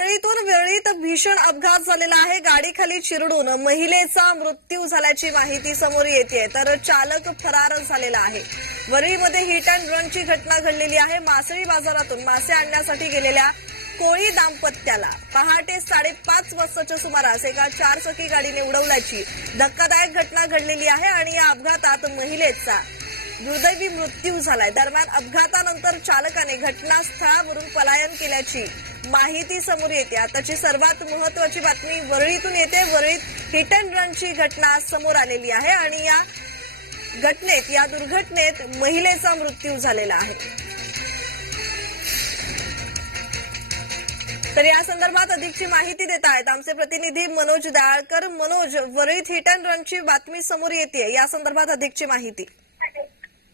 वरळीतून वेळीत भीषण अपघात झालेला आहे. गाडीखाली चिरडून महिलेचा मृत्यू झाल्याची माहिती समोर येते तर चालक फरार झालेला आहे. वरळीमध्ये हिट अँड रनची घटना घडलेली आहे. मासळी बाजारातून मासे आणण्यासाठी गेलेल्या कोळी दाम्पत्याला पहाटे साडेपाच वाजताच्या सुमारास एका चारचाकी गाडीने उडवल्याची धक्कादायक घटना घडलेली आहे आणि या अपघातात महिलेचा दुर्दैवी मृत्यू झालाय. दरम्यान अपघातानंतर चालकाने घटनास्थळावरून पलायन केल्याची माहिती समोर येते. आताची सर्वात महत्वाची बातमी वरळीतून येते. वरळीत हिट अँड रनची घटना समोर आलेली आहे आणि या घटनेत या दुर्घटनेत महिलेचा मृत्यू झालेला आहे. तर या संदर्भात अधिकची माहिती देत आहेत आमचे प्रतिनिधी मनोज दयाळकर मनोज वरळीत हिट अँड रनची बातमी समोर येते या संदर्भात अधिकची माहिती.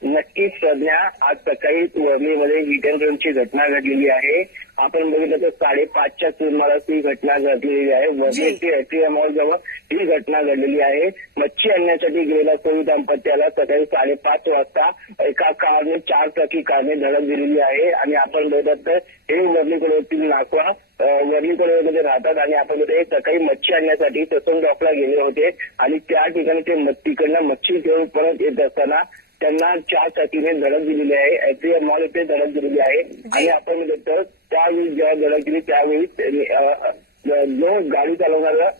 नक्कीच सध्या आज सकाळी अँड रनची घटना घडलेली आहे. आपण बघितलं तर साडेपाचच्या सुमारास ही घटना घडलेली आहे. वर्ली एटीएम मॉल जवळ ही घटना घडलेली आहे. मच्छी आणण्यासाठी गेलेल्या कोळी दाम्पत्याला सकाळी साडेपाच वाजता एका कारने चार चाकी कारने धडक दिलेली आहे. आणि आपण बघत तर हे वर्लीकडे नाकवा वर्लीकडे राहतात. आणि आपण हे सकाळी मच्छी आणण्यासाठी तसं डॉकला गेले होते. आणि त्या ठिकाणी ते तिकडनं मच्छी घेऊन परत येत असताना त्यांना चार चाकीने धडक दिलेली आहे. एटीएम मॉल येथे धडक दिलेली आहे. आणि आपण बघतो त्यावेळी जेव्हा धडक दिली त्यावेळी जो गाडी चालवणारा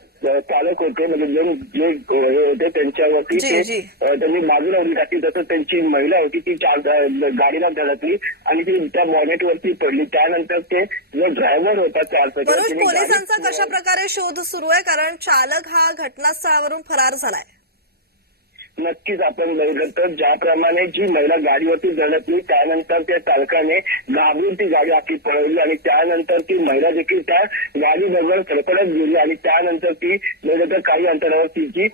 चालक होते म्हणजे जे जे होते त्यांच्यावरती ते त्यांनी बाजूला उडी टाकली तसंच त्यांची महिला होती ती गाडीला धडकली आणि ती त्या बॉनेटवरती पडली. त्यानंतर ते जो ड्रायव्हर होता चार पोलिसांचा कशा प्रकारे शोध सुरू आहे? कारण चालक हा घटनास्थळावरून फरार झालाय. नक्कीच आपण बघितलं तर ज्याप्रमाणे जी महिला गाडीवरती धडकली त्यानंतर त्या चालकाने घाबरून ती गाडी आखी पळवली आणि त्यानंतर ती महिला देखील त्या गाडीबरोबर सरपडत गेली आणि त्यानंतर ती बघितलं तर काही अंतरावर तिची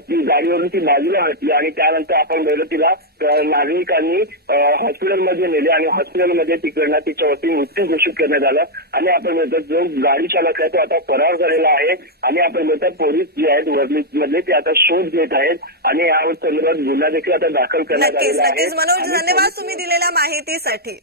ती गाडीवरून ती बाजूला हटली आणि त्यानंतर आपण बघितलं तिला नागरिकांनी हॉस्पिटलमध्ये नेले आणि हॉस्पिटलमध्ये तिकडनं तिच्यावरती मृत्यू घोषित करण्यात आला. आणि आपण बघतो जो गाडी चालक आहे तो आता फरार झालेला आहे. आणि आपण बघतो पोलीस जे आहेत वर्ली मधले ते आता शोध घेत आहेत. आणि या संदर्भात गुन्हा देखील आता दाखल करण्यात आलेला आहे. धन्यवाद तुम्ही दिलेल्या माहितीसाठी.